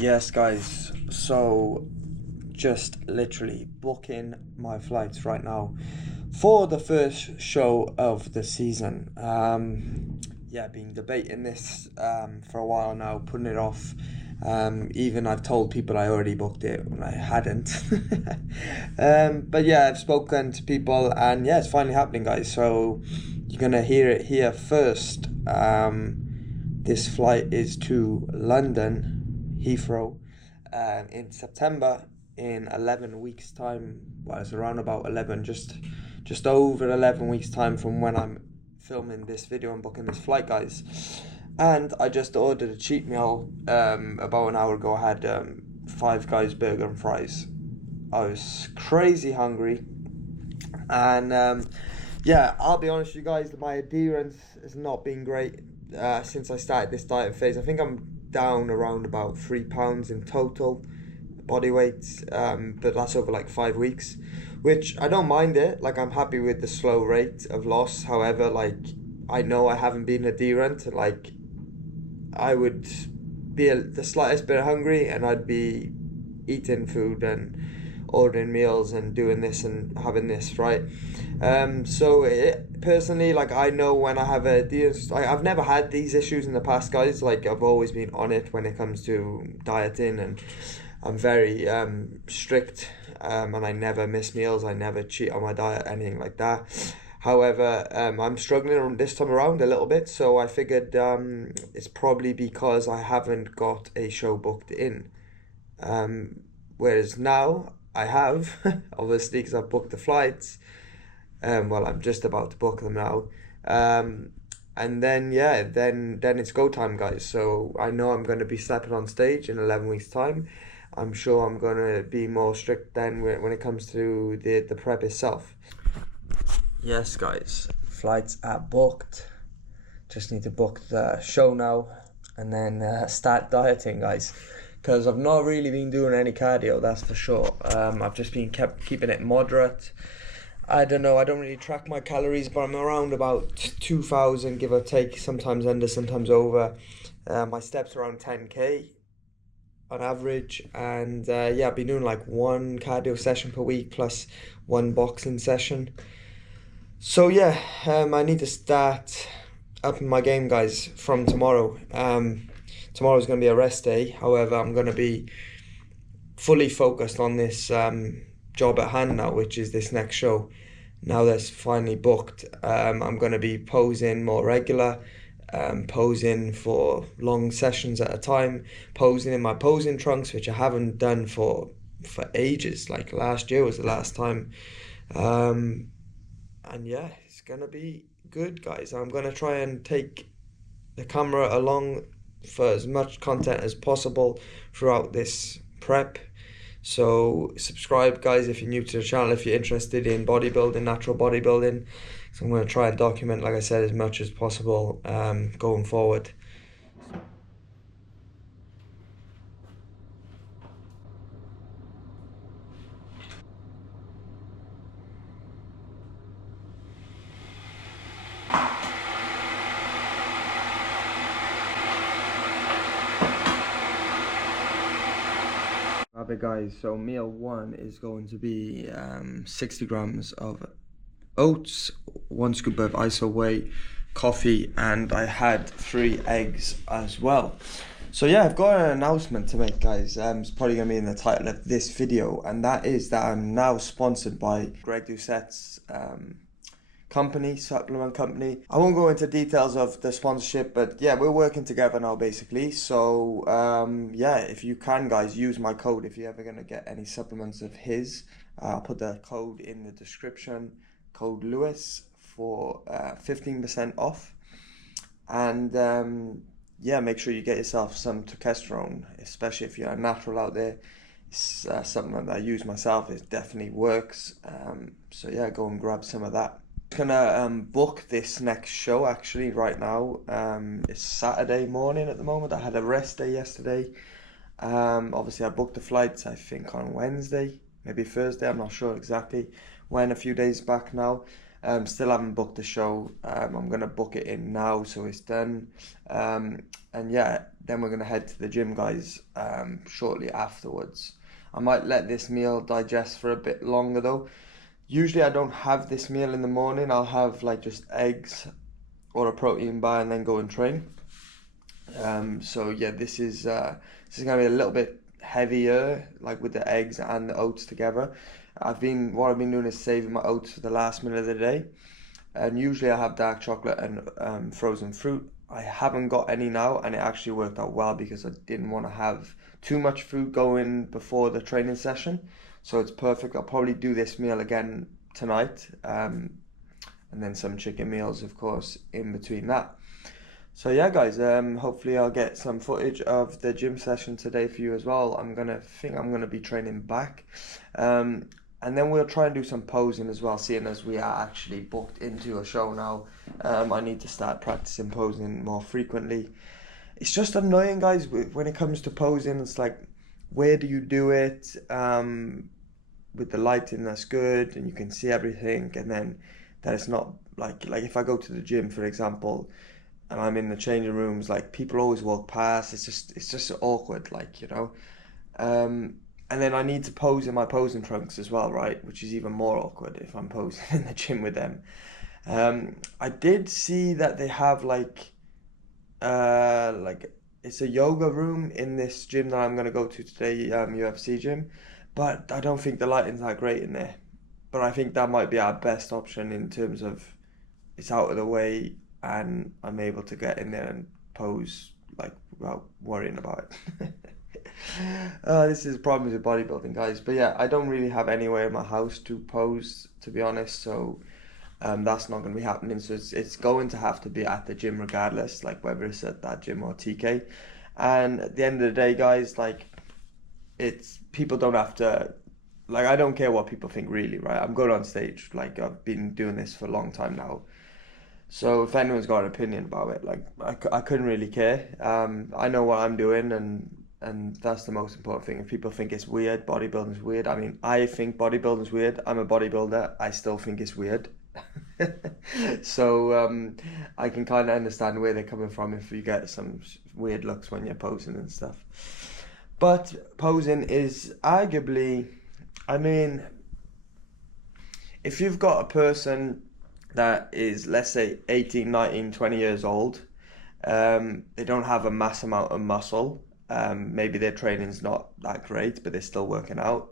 Yes, guys, so just literally booking my flights right now for the first show of the season. Yeah, been debating this for a while now, putting it off. Even I've told people I already booked it when I hadn't. But yeah, I've spoken to people and yeah, it's finally happening, guys. So you're gonna hear it here first. This flight is to London, Heathrow, in September, in 11 weeks' time. Well, it's around about 11, just over 11 weeks' time from when I'm filming this video and booking this flight, guys. And I just ordered a cheat meal about an hour ago. I had Five Guys burger and fries. I was crazy hungry, and yeah, I'll be honest with you guys, my adherence has not been great since I started this dieting phase. I think I'm down around about 3 pounds in total body weight, but that's over like 5 weeks, which I don't mind it. Like, I'm happy with the slow rate of loss. However, like, I know I haven't been adherent. Like, I would be the slightest bit hungry and I'd be eating food and ordering meals and doing this and having this, right? Personally, like, I know when I have I've never had these issues in the past, guys. Like, I've always been on it when it comes to dieting, and I'm very strict, and I never miss meals, I never cheat on my diet, anything like that. However, I'm struggling this time around a little bit, so I figured it's probably because I haven't got a show booked in. Whereas now I have, obviously, because I've booked the flights. Well, I'm just about to book them now. And then, yeah, then it's go time, guys. So I know I'm going to be stepping on stage in 11 weeks' time. I'm sure I'm going to be more strict then when it comes to the prep itself. Yes, guys, flights are booked. Just need to book the show now and then start dieting, guys. Because I've not really been doing any cardio, that's for sure. I've just been keeping it moderate. I don't know, I don't really track my calories, but I'm around about 2,000, give or take, sometimes under, sometimes over. My steps around 10k on average, and yeah, I've been doing like one cardio session per week plus one boxing session. So yeah, I need to start upping my game, guys, from tomorrow. Tomorrow's going to be a rest day. However, I'm going to be fully focused on this job at hand now, which is this next show. Now that's finally booked, I'm going to be posing more regular, posing for long sessions at a time, posing in my posing trunks, which I haven't done for ages. Like, last year was the last time. And yeah, it's going to be good, guys. I'm going to try and take the camera along for as much content as possible throughout this prep. So subscribe, guys, if you're new to the channel, if you're interested in bodybuilding, natural bodybuilding. So I'm going to try and document, like I said, as much as possible going forward. Guys, so meal one is going to be 60 grams of oats, 1 scoop of iso whey, coffee, and I had 3 eggs as well. So yeah, I've got an announcement to make, guys. It's probably going to be in the title of this video, and that is that I'm now sponsored by Greg Doucette's supplement company. I won't go into details of the sponsorship, but yeah, we're working together now, basically. So yeah, if you can, guys, use my code if you're ever going to get any supplements of his. I'll put the code in the description, code Lewis, for 15% off. And yeah, make sure you get yourself some testosterone, especially if you're a natural out there. It's something that I use myself. It definitely works. So yeah, go and grab some of that. Gonna book this next show actually right now. It's Saturday morning at the moment. I had a rest day yesterday. Obviously I booked the flights, I think, on Wednesday, maybe Thursday, I'm not sure exactly when, a few days back now. Still haven't booked the show. I'm gonna book it in now, so it's done. And yeah, then we're gonna head to the gym, guys, shortly afterwards. I might let this meal digest for a bit longer though. Usually I don't have this meal in the morning. I'll have like just eggs or a protein bar and then go and train. So yeah, this is gonna be a little bit heavier, like with the eggs and the oats together. What I've been doing is saving my oats for the last minute of the day, and usually I have dark chocolate and frozen fruit. I haven't got any now, and it actually worked out well because I didn't want to have too much food going before the training session, so it's perfect. I'll probably do this meal again tonight, and then some chicken meals, of course, in between that. So yeah, guys, hopefully I'll get some footage of the gym session today for you as well. I'm gonna be training back, and then we'll try and do some posing as well, seeing as we are actually booked into a show now. I need to start practicing posing more frequently. It's just annoying, guys, when it comes to posing. It's like, where do you do it? With the lighting that's good and you can see everything, and then that it's not like if I go to the gym, for example, and I'm in the changing rooms, like people always walk past. It's just awkward, like, you know. And then I need to pose in my posing trunks as well, right? Which is even more awkward if I'm posing in the gym with them. I did see that they have like it's a yoga room in this gym that I'm gonna go to today, UFC gym, but I don't think the lighting's that great in there. But I think that might be our best option in terms of it's out of the way and I'm able to get in there and pose like without worrying about it. This is problems with bodybuilding, guys. But yeah, I don't really have anywhere in my house to pose, to be honest. So that's not going to be happening. So it's going to have to be at the gym regardless, like whether it's at that gym or TK. And at the end of the day, guys, like it's people don't have to. Like, I don't care what people think, really, right? I'm good on stage. Like, I've been doing this for a long time now. So if anyone's got an opinion about it, like I couldn't really care. I know what I'm doing, and that's the most important thing. If people think it's weird, bodybuilding's weird. I mean, I think bodybuilding's weird. I'm a bodybuilder. I still think it's weird. So I can kind of understand where they're coming from if you get some weird looks when you're posing and stuff. But posing is arguably, I mean, if you've got a person that is, let's say, 18, 19, 20 years old, they don't have a mass amount of muscle, maybe their training's not that great, but they're still working out.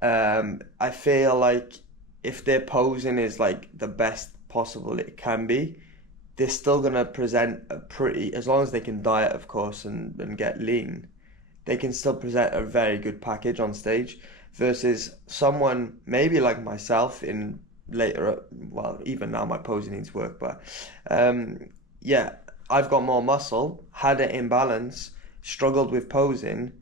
I feel like if their posing is like the best possible it can be, they're still gonna present a pretty, as long as they can diet, of course, and get lean, they can still present a very good package on stage versus someone maybe like myself in later, well, even now my posing needs work, but yeah, I've got more muscle, had an imbalance, struggled with posing.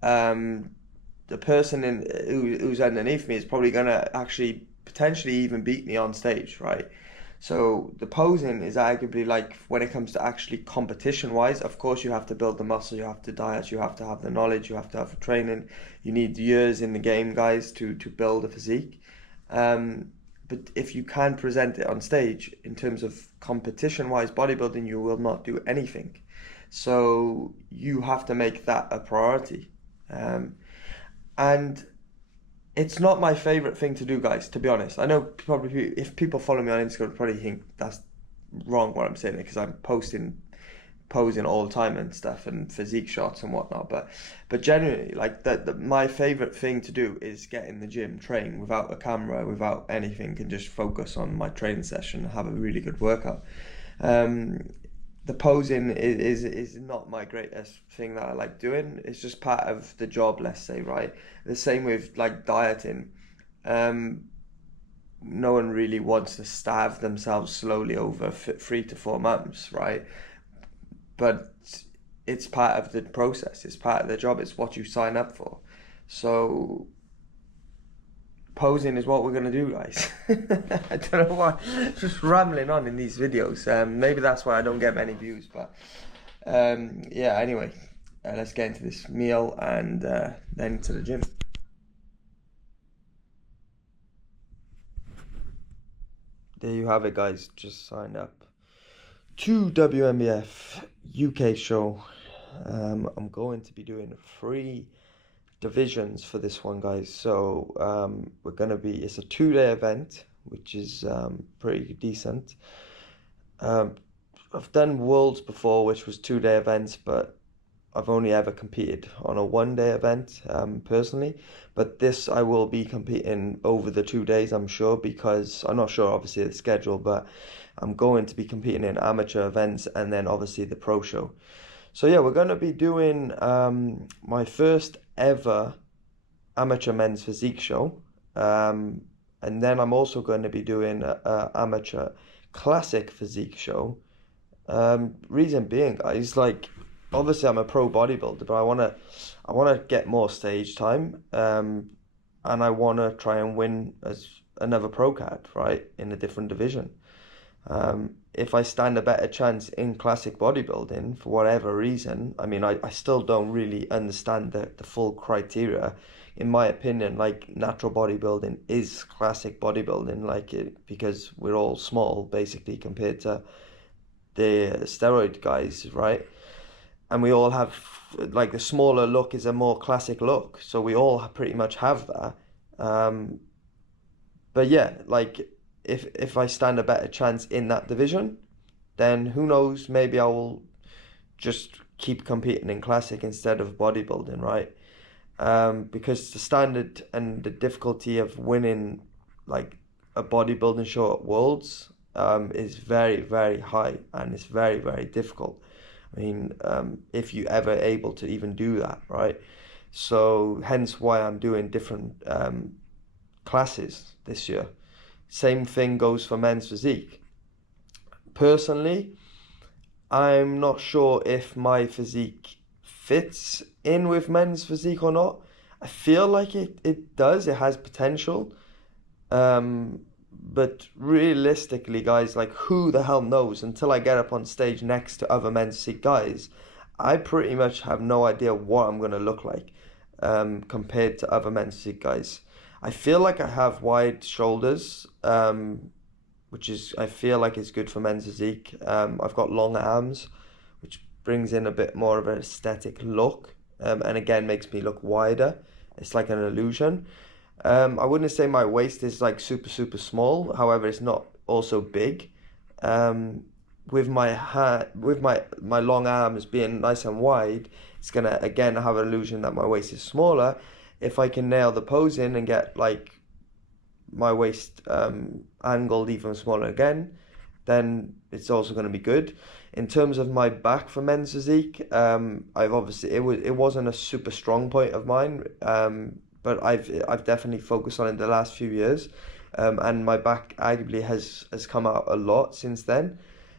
The person who's underneath me is probably gonna actually potentially even beat me on stage, right? So the posing is arguably, like, when it comes to actually competition wise, of course you have to build the muscle, you have to diet, you have to have the knowledge, you have to have the training, you need years in the game, guys, to build a physique. But if you can present it on stage in terms of competition wise bodybuilding, you will not do anything. So you have to make that a priority. And it's not my favorite thing to do, guys, to be honest. I know probably if people follow me on Instagram probably think that's wrong what I'm saying, because I'm posting posing all the time and stuff and physique shots and whatnot, but generally, like, my favorite thing to do is get in the gym, train without a camera, without anything, and just focus on my training session and have a really good workout. The posing is not my greatest thing that I like doing. It's just part of the job, let's say, right? The same with like dieting. No one really wants to starve themselves slowly over 3 to 4 months, right? But it's part of the process. It's part of the job. It's what you sign up for. So posing is what we're gonna do, guys. I don't know why, just rambling on in these videos. Maybe that's why I don't get many views, but yeah, anyway, let's get into this meal and then to the gym. there you have it, guys. Just signed up to WMBF UK show. I'm going to be doing 3 divisions for this one, guys. So it's a 2-day event, which is pretty decent. I've done Worlds before, which was 2-day events, but I've only ever competed on a 1-day event, personally. But this, I will be competing over the 2 days, I'm sure, because I'm not sure, obviously, the schedule, but I'm going to be competing in amateur events and then obviously the pro show. So yeah, we're going to be doing my first ever amateur men's physique show. And then I'm also going to be doing a amateur classic physique show. Reason being, guys, like, obviously I'm a pro bodybuilder, but I wanna get more stage time, and I wanna try and win as another pro card, right, in a different division. If I stand a better chance in classic bodybuilding for whatever reason, I mean, I still don't really understand the full criteria. In my opinion, like, natural bodybuilding is classic bodybuilding, like, because we're all small basically compared to the steroid guys, right? And we all have, like, the smaller look is a more classic look, so we all pretty much have that. But yeah, like, if I stand a better chance in that division, then who knows, maybe I will just keep competing in classic instead of bodybuilding, right? Because the standard and the difficulty of winning, like, a bodybuilding show at Worlds is very, very high, and it's very, very difficult. I mean, if you ever able to even do that, right? So hence why I'm doing different classes this year. Same thing goes for men's physique. Personally, I'm not sure if my physique fits in with men's physique or not. I feel like it does. It has potential. But realistically, guys, like, who the hell knows? Until I get up on stage next to other men's physique guys, I pretty much have no idea what I'm going to look like compared to other men's physique guys. I feel like I have wide shoulders, which is, I feel like, is good for men's physique. I've got long arms, which brings in a bit more of an aesthetic look, and again makes me look wider. It's like an illusion. I wouldn't say my waist is like super, super small. However, it's not also big. With my long arms being nice and wide, it's gonna again have an illusion that my waist is smaller. If I can nail the pose in and get, like, my waist angled even smaller again, then it's also going to be good. In terms of my back for men's physique, I've obviously, it wasn't a super strong point of mine, but I've definitely focused on it the last few years, and my back arguably has come out a lot since then.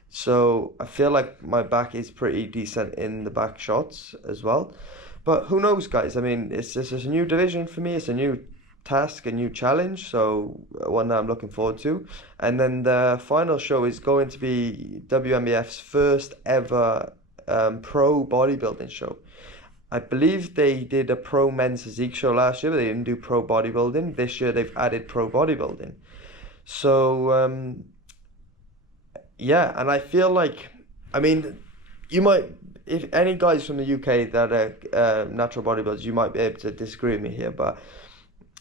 So I feel like my back is pretty decent in the back shots as well. But who knows, guys? I mean, it's just a new division for me. It's a new task, a new challenge, so one that I'm looking forward to. And then the final show is going to be WMBF's first ever pro bodybuilding show. I believe they did a pro men's physique show last year, but they didn't do pro bodybuilding. This year they've added pro bodybuilding. So yeah, and I feel like, I mean, you might, if any guys from the UK that are natural bodybuilders, you might be able to disagree with me here, but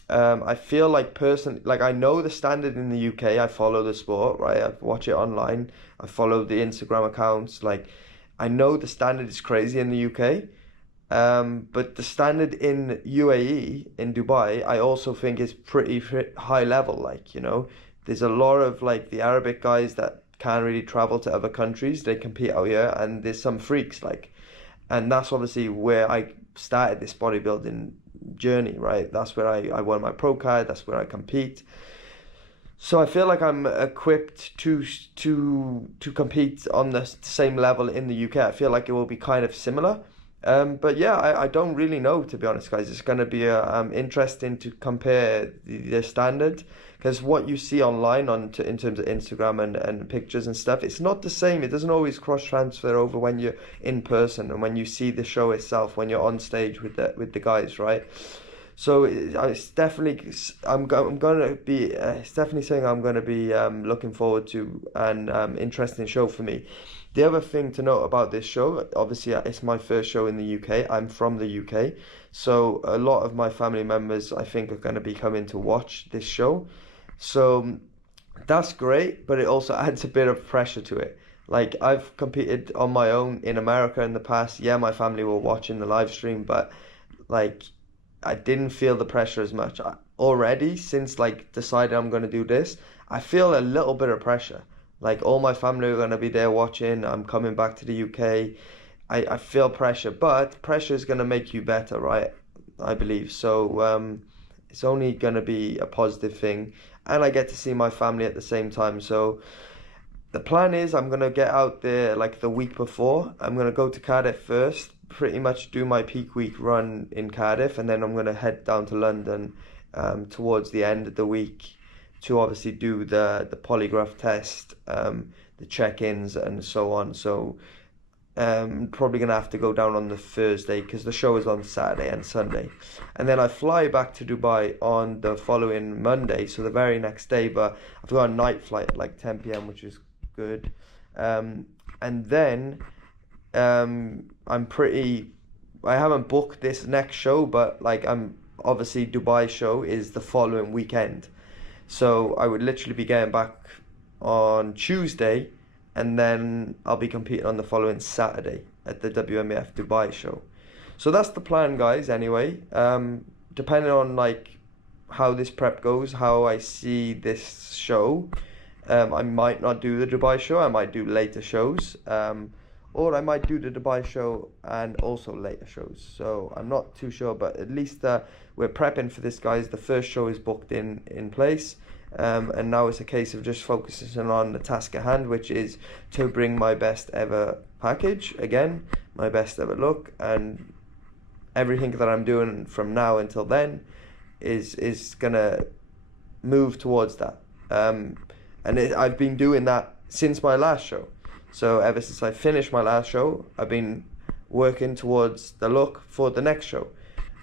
I feel like, personally, like, I know the standard in the UK. I follow the sport, right? I watch it online. I follow the Instagram accounts. Like, I know the standard is crazy in the UK, but the standard in UAE, in Dubai, I also think is pretty high level. Like, you know, there's a lot of, like, the Arabic guys that can't really travel to other countries. They compete out here, and there's some freaks, like, and that's obviously where I started this bodybuilding journey, right? That's where I won my pro card. That's where I compete. So I feel like I'm equipped to compete on the same level in the UK. I feel like it will be kind of similar. But yeah, I don't really know, to be honest, guys. It's going to be interesting to compare the standard, because what you see online in terms of Instagram and pictures and stuff, it's not the same. It doesn't always cross transfer over when you're in person and when you see the show itself, when you're on stage with the guys, right? So it's definitely it's definitely something I'm gonna be looking forward to, and interesting show for me. The other thing to note about this show, obviously, it's my first show in the UK. I'm from the UK, so a lot of my family members, I think, are going to be coming to watch this show. So that's great, but it also adds a bit of pressure to it. Like, I've competed on my own in America in the past. Yeah, my family were watching the live stream, but like, I didn't feel the pressure as much. Already, since like deciding I'm going to do this, I feel a little bit of pressure. Like, all my family are going to be there watching. I'm coming back to the UK. I feel pressure, but pressure is going to make you better, right? I believe. So it's only going to be a positive thing. And I get to see my family at the same time. So the plan is I'm going to get out there like the week before. I'm going to go to Cardiff first, pretty much do my peak week run in Cardiff. And then I'm going to head down to London towards the end of the week to obviously do the polygraph test, the check-ins and so on. So probably going to have to go down on the Thursday because the show is on Saturday and Sunday. And then I fly back to Dubai on the following Monday, so the very next day, but I've got a night flight at like 10 p.m, which is good. And then I haven't booked this next show, but like, obviously Dubai show is the following weekend. So I would literally be getting back on Tuesday, and then I'll be competing on the following Saturday at the WMAF Dubai show. So that's the plan, guys, anyway. Depending on like how this prep goes, how I see this show, I might not do the Dubai show. I might do later shows. Or I might do the Dubai show and also later shows. So I'm not too sure, but at least we're prepping for this, guys. The first show is booked in place. And now it's a case of just focusing on the task at hand, which is to bring my best ever package, again, my best ever look, and everything that I'm doing from now until then is gonna move towards that. I've been doing that since my last show. So ever since I finished my last show, I've been working towards the look for the next show.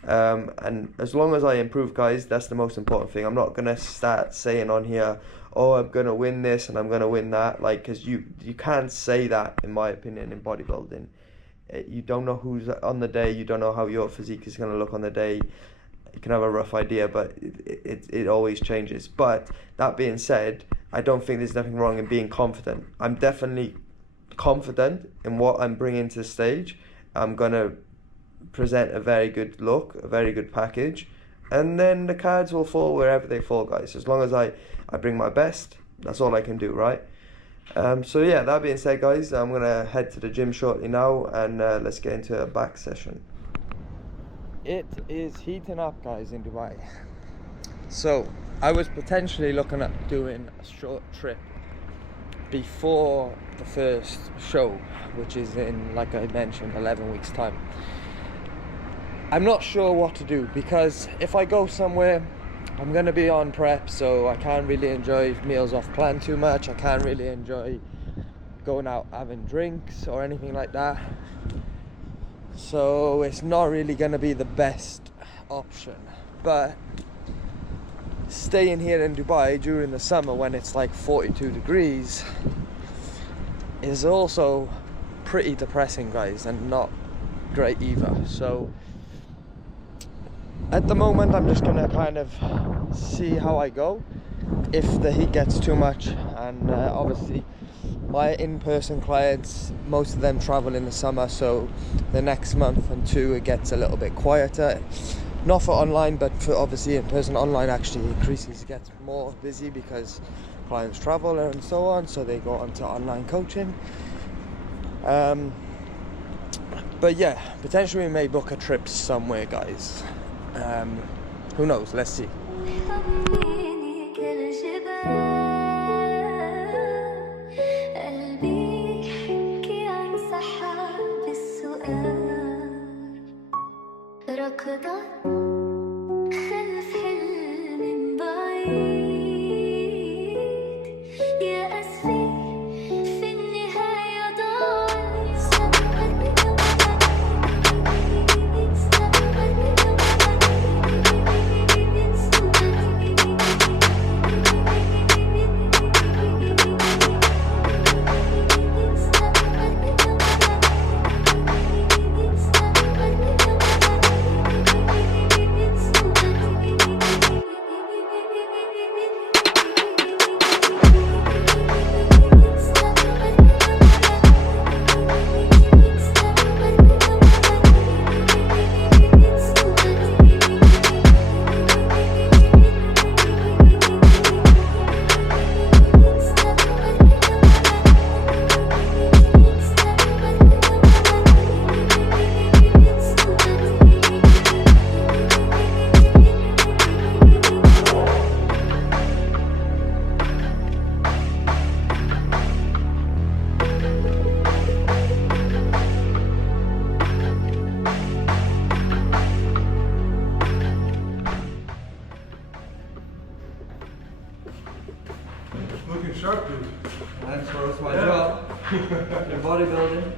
And as long as I improve, guys, that's the most important thing. I'm not going to start saying on here, oh, I'm going to win this and I'm going to win that. Like, because you can't say that, in my opinion, in bodybuilding. You don't know who's on the day. You don't know how your physique is going to look on the day. You can have a rough idea, but it always changes. But that being said, I don't think there's nothing wrong in being confident. I'm definitely confident in what I'm bringing to the stage. I'm going to present a very good look, a very good package, and then the cards will fall wherever they fall, guys. As long as I bring my best, that's all I can do, right? So yeah, that being said, guys, I'm gonna head to the gym shortly now, and let's get into a back session. It is heating up, guys, in Dubai. So I was potentially looking at doing a short trip before the first show, which is in, like I mentioned, 11 weeks time. I'm not sure what to do, because if I go somewhere, I'm going to be on prep, so I can't really enjoy meals off plan too much. I can't really enjoy going out having drinks or anything like that. So it's not really going to be the best option. But staying here in Dubai during the summer when it's like 42 degrees is also pretty depressing, guys, and not great either. So at the moment, I'm just gonna kind of see how I go. If the heat gets too much, and obviously my in-person clients, most of them travel in the summer, so the next month and two it gets a little bit quieter. Not for online, but for obviously in-person. Online actually increases, gets more busy because clients travel and so on, so they go on to online coaching. But yeah, potentially we may book a trip somewhere, guys. Who knows? Let's see. Thanks, bro. It's my job. In bodybuilding.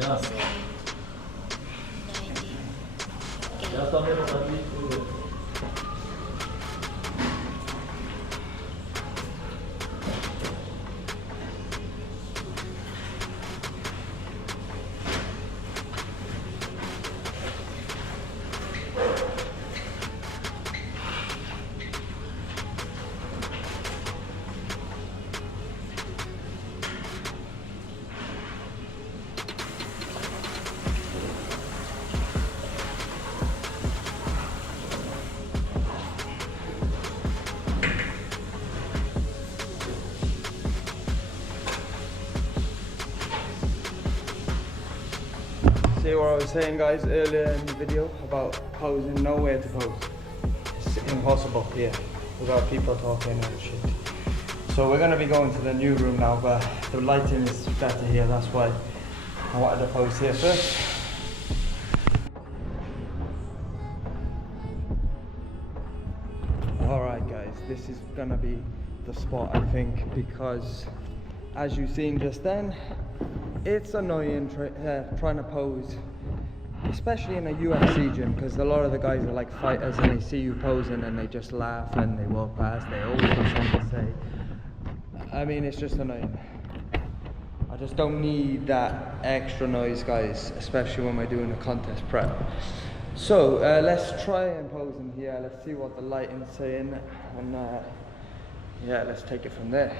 Ja. Ja, tam je to taky. See what I was saying, guys, earlier in the video about posing, nowhere to pose. It's impossible here without people talking and shit. So we're going to be going to the new room now, but the lighting is better here, that's why I wanted to pose here first. Alright guys, this is going to be the spot, I think, because as you've seen just then, it's annoying trying to pose, especially in a UFC gym, because a lot of the guys are like fighters and they see you posing and they just laugh and they walk past, they always have something to say. I mean, it's just annoying. I just don't need that extra noise, guys, especially when we're doing a contest prep. So let's try and pose in here, let's see what the lighting's saying, and yeah, let's take it from there.